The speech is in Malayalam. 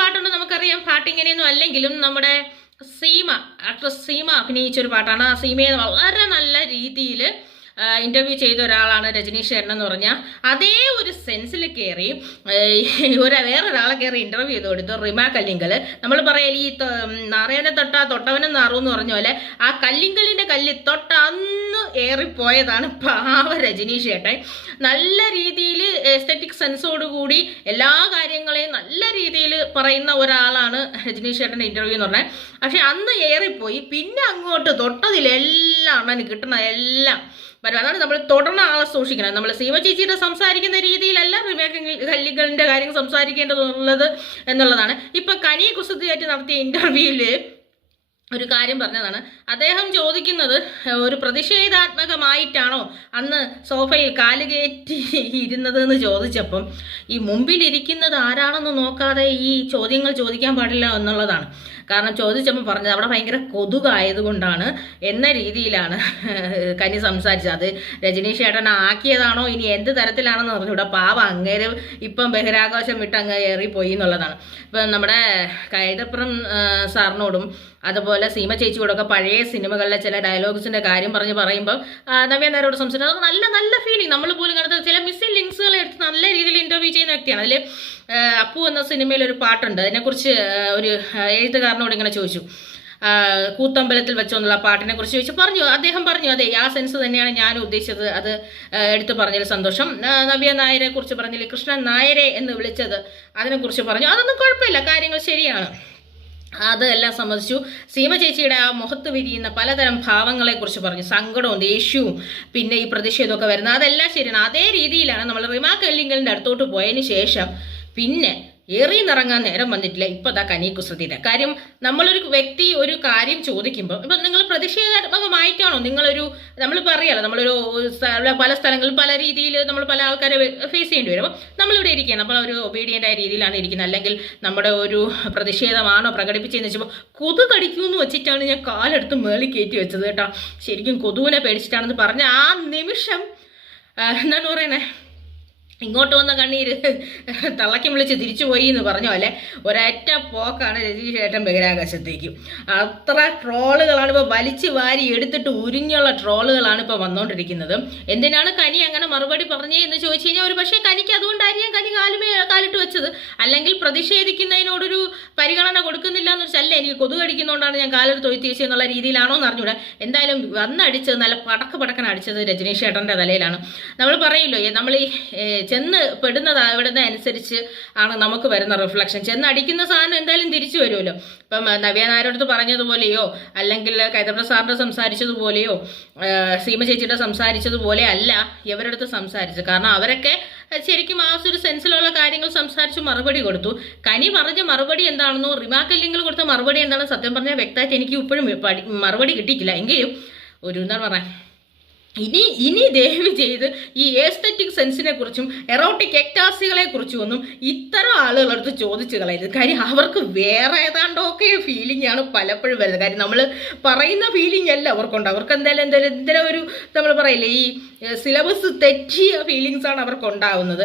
പാട്ടുണ്ട് നമുക്കറിയാം. പാട്ട് ഇങ്ങനെയൊന്നും അല്ലെങ്കിലും നമ്മുടെ സീമ ആക്ട്രസ് സീമ അഭിനയിച്ചൊരു പാട്ടാണ്. ആ സീമയെ വളരെ നല്ല രീതിയിൽ ഇന്റർവ്യൂ ചെയ്ത ഒരാളാണ് രജനീഷ് ചേട്ടൻ എന്ന് പറഞ്ഞാൽ അതേ ഒരു സെൻസിൽ കയറി ഒരു വേറൊരാളെ കയറി ഇന്റർവ്യൂ ചെയ്ത് കൊടുത്തു റിമ കല്ലിങ്കൽ നമ്മൾ പറയൽ ഈ നാറയനെ തൊട്ട തൊട്ടവനും നാറും എന്ന് പറഞ്ഞ പോലെ ആ കല്ലിങ്കലിന്റെ കല്ല് തൊട്ട അന്ന് ഏറിപ്പോയതാണ് പാവ രജനീഷ് ചേട്ടൻ. നല്ല രീതിയിൽ എസ്തറ്റിക് സെൻസോടുകൂടി എല്ലാ കാര്യങ്ങളെയും നല്ല രീതിയിൽ പറയുന്ന ഒരാളാണ് രജനീഷ് ചേട്ടന്റെ ഇന്റർവ്യൂ എന്ന് പറഞ്ഞാൽ പക്ഷെ അന്ന് ഏറിപ്പോയി പിന്നെ അങ്ങോട്ട് തൊട്ടതിലെല്ലാം അണ്ണന് കിട്ടണ എല്ലാം വരും. അതാണ് നമ്മൾ തുടർന്ന് ആളെ സൂക്ഷിക്കണം നമ്മൾ സീമ ചേച്ചിയുടെ സംസാരിക്കുന്ന രീതിയിലല്ല റിമേക്ക് കല്ലികളിന്റെ കാര്യം സംസാരിക്കേണ്ടതുള്ളത് എന്നുള്ളതാണ്. ഇപ്പം കനി കുസൃതിയായിട്ട് നടത്തിയ ഇന്റർവ്യൂവിൽ ഒരു കാര്യം പറഞ്ഞതാണ്. അദ്ദേഹം ചോദിക്കുന്നത് ഒരു പ്രതിഷേധാത്മകമായിട്ടാണോ അന്ന് സോഫയിൽ കാലുകയറ്റി ഇരുന്നത് എന്ന് ചോദിച്ചപ്പം ഈ മുമ്പിലിരിക്കുന്നത് ആരാണെന്ന് നോക്കാതെ ഈ ചോദ്യങ്ങൾ ചോദിക്കാൻ പാടില്ല എന്നുള്ളതാണ്. കാരണം ചോദിച്ചപ്പോൾ പറഞ്ഞത് അവിടെ ഭയങ്കര കൊതുകായതുകൊണ്ടാണ് എന്ന രീതിയിലാണ് കനി സംസാരിച്ചത്. അത് രജനീഷ് ഏട്ടനെ ആക്കിയതാണോ? ഇനി എന്ത് തരത്തിലാണെന്ന് പറഞ്ഞു ഇവിടെ പാവ അങ്ങേര് ഇപ്പം ബഹിരാകാശം വിട്ട് അങ്ങ് ഏറിപ്പോയി എന്നുള്ളതാണ്. ഇപ്പം നമ്മുടെ കൈതപ്പുറം സാറിനോടും അതുപോലെ സീമ ചേച്ചി ചേച്ചിയോടൊക്കെ പഴയ സിനിമകളിലെ ചില ഡയലോഗ്സിന്റെ കാര്യം പറഞ്ഞ് പറയുമ്പോൾ നവ്യ നേരോട് സംസാരിച്ചത് അത് നല്ല നല്ല ഫീലിംഗ് നമ്മൾ പോലും കാണുന്നത് ചില മിസ്സിംഗ് ലിങ്ക്സുകൾ എടുത്ത് നല്ല രീതിയിൽ ഇന്റർവ്യൂ ചെയ്യുന്ന വ്യക്തിയാണ് അതിൽ അപ്പു എന്ന സിനിമയിൽ ഒരു പാട്ടുണ്ട്. അതിനെക്കുറിച്ച് ഒരു എഴുത്തുകാരനോട് ഇങ്ങനെ ചോദിച്ചു. കൂത്തമ്പലത്തിൽ വെച്ചോന്നുള്ള പാട്ടിനെ കുറിച്ച് ചോദിച്ചു. പറഞ്ഞു അദ്ദേഹം പറഞ്ഞു അതെ ആ സെൻസ് തന്നെയാണ് ഞാൻ ഉദ്ദേശിച്ചത്. അത് എടുത്തു പറഞ്ഞതിൽ സന്തോഷം. നവ്യ നായരെ കുറിച്ച് പറഞ്ഞില്ല കൃഷ്ണൻ നായരെ എന്ന് വിളിച്ചത് അതിനെക്കുറിച്ച് പറഞ്ഞു. അതൊന്നും കുഴപ്പമില്ല. കാര്യങ്ങൾ ശരിയാണ്. അതെല്ലാം സമ്മതിച്ചു സീമ ചേച്ചിയുടെ ആ മുഖത്ത് വിരിയുന്ന പലതരം ഭാവങ്ങളെക്കുറിച്ച് പറഞ്ഞു. സങ്കടവും ദേഷ്യവും പിന്നെ ഈ പ്രതിഷേധമൊക്കെ വരുന്നത് അതെല്ലാം ശരിയാണ്. അതേ രീതിയിലാണ് നമ്മൾ റിമാ അടുത്തോട്ട് പോയതിന് ശേഷം പിന്നെ എറിയുന്നിറങ്ങാൻ നേരം വന്നിട്ടില്ല. ഇപ്പൊ അതാ കനി കുസൃതിയുടെ. കാര്യം നമ്മളൊരു വ്യക്തി ഒരു കാര്യം ചോദിക്കുമ്പോൾ ഇപ്പൊ നിങ്ങൾ പ്രതിഷേധാത്മകമായിട്ടാണോ നിങ്ങളൊരു നമ്മൾ പറയാലോ നമ്മളൊരു പല സ്ഥലങ്ങളിൽ പല രീതിയിൽ നമ്മൾ പല ആൾക്കാരെ ഫേസ് ചെയ്യേണ്ടി വരും. നമ്മളിവിടെ ഇരിക്കുകയാണ്. അപ്പോൾ ഒരു ഒബീഡിയന്റ് ആയ രീതിയിലാണ് ഇരിക്കുന്നത്. അല്ലെങ്കിൽ നമ്മുടെ ഒരു പ്രതിഷേധമാണോ പ്രകടിപ്പിച്ചതെന്ന് വെച്ചപ്പോൾ കൊതു കടിക്കുമെന്ന് വെച്ചിട്ടാണ് ഞാൻ കാലെടുത്ത് മേളി കയറ്റി വെച്ചത് കേട്ടോ. ശരിക്കും കൊതുവിനെ പേടിച്ചിട്ടാണെന്ന് പറഞ്ഞ ആ നിമിഷം എന്താണ് പറയണേ ഇങ്ങോട്ട് വന്ന കണ്ണീര് തള്ളക്കി വിളിച്ച് തിരിച്ചു പോയി എന്ന് പറഞ്ഞ പോലെ ഒരൊറ്റ പോക്കാണ് രജനീഷ് ഏട്ടൻ ബഹിരാകാശത്തേക്ക്. അത്ര ട്രോളുകളാണ് ഇപ്പോൾ വലിച്ചു വാരി എടുത്തിട്ട് ഉരിഞ്ഞുള്ള ട്രോളുകളാണ് ഇപ്പോൾ വന്നുകൊണ്ടിരിക്കുന്നത് എന്തിനാണ് കനി അങ്ങനെ മറുപടി പറഞ്ഞേ എന്ന് ചോദിച്ചു കഴിഞ്ഞാൽ ഒരു പക്ഷേ കനിക്ക് അതുകൊണ്ടായിരിക്കും കനി കാലുമേ കാലിട്ട് വെച്ചത്. അല്ലെങ്കിൽ പ്രതിഷേധിക്കുന്നതിനോടൊരു പരിഗണന കൊടുക്കുന്നില്ല എന്ന് അല്ലേ എനിക്ക് കൊതു അടിക്കുന്നതുകൊണ്ടാണ് ഞാൻ കാലൊരു തൊയ്ത്തി എന്നുള്ള രീതിയിലാണോ എന്ന് അറിഞ്ഞൂടെ. എന്തായാലും വന്നടിച്ചത് നല്ല പടക്ക് പടക്കൻ അടിച്ചത് രജനീഷ് ഏട്ടന്റെ തലയിലാണ്. നമ്മൾ പറയില്ലോ നമ്മൾ ഈ ചെന്ന് പെടുന്നത് അവിടുന്ന് അനുസരിച്ച് ആണ് നമുക്ക് വരുന്ന റിഫ്ലക്ഷൻ ചെന്ന് അടിക്കുന്ന സാധനം എന്തായാലും തിരിച്ചു വരുമല്ലോ. ഇപ്പം നവ്യ നായരോടത്ത് പറഞ്ഞതുപോലെയോ അല്ലെങ്കിൽ കൈതപ്ര സാറിന്റെ സംസാരിച്ചതുപോലെയോ സീമ ചേച്ചിയുടെ സംസാരിച്ചതുപോലെ അല്ല ഇവരടുത്ത് സംസാരിച്ചത്. കാരണം അവരൊക്കെ ശരിക്കും ആ ഒരു സെൻസിലുള്ള കാര്യങ്ങൾ സംസാരിച്ച് മറുപടി കൊടുത്തു. കനി പറഞ്ഞ മറുപടി എന്താണെന്നോ കൊടുത്ത മറുപടി എന്താണെന്ന് സത്യം പറഞ്ഞാൽ വ്യക്തമായിട്ട് എനിക്ക് ഇപ്പോഴും മറുപടി കിട്ടിയിട്ടില്ല. എങ്കിലും ഒരു എന്താണ് പറയാൻ ഇനി ഇനി ദയവ് ചെയ്ത് ഈ ഏസ്തറ്റിക് സെൻസിനെ കുറിച്ചും എറോട്ടിക് എക്ടാസികളെ കുറിച്ചും ഒന്നും ഇത്തരം ആളുകളടുത്ത് ചോദിച്ചു കളയരുത്. കാര്യം അവർക്ക് വേറെ ഏതാണ്ടൊക്കെ ഫീലിംഗ് ആണ് പലപ്പോഴും വരുന്നത്. കാര്യം നമ്മൾ പറയുന്ന ഫീലിംഗ് അല്ല അവർക്കുണ്ട്. അവർക്ക് എന്തായാലും എന്തായാലും എന്തെങ്കിലും ഒരു നമ്മൾ പറയില്ലേ ഈ സിലബസ് തെറ്റിയ ഫീലിങ്സ് ആണ് അവർക്ക് ഉണ്ടാവുന്നത്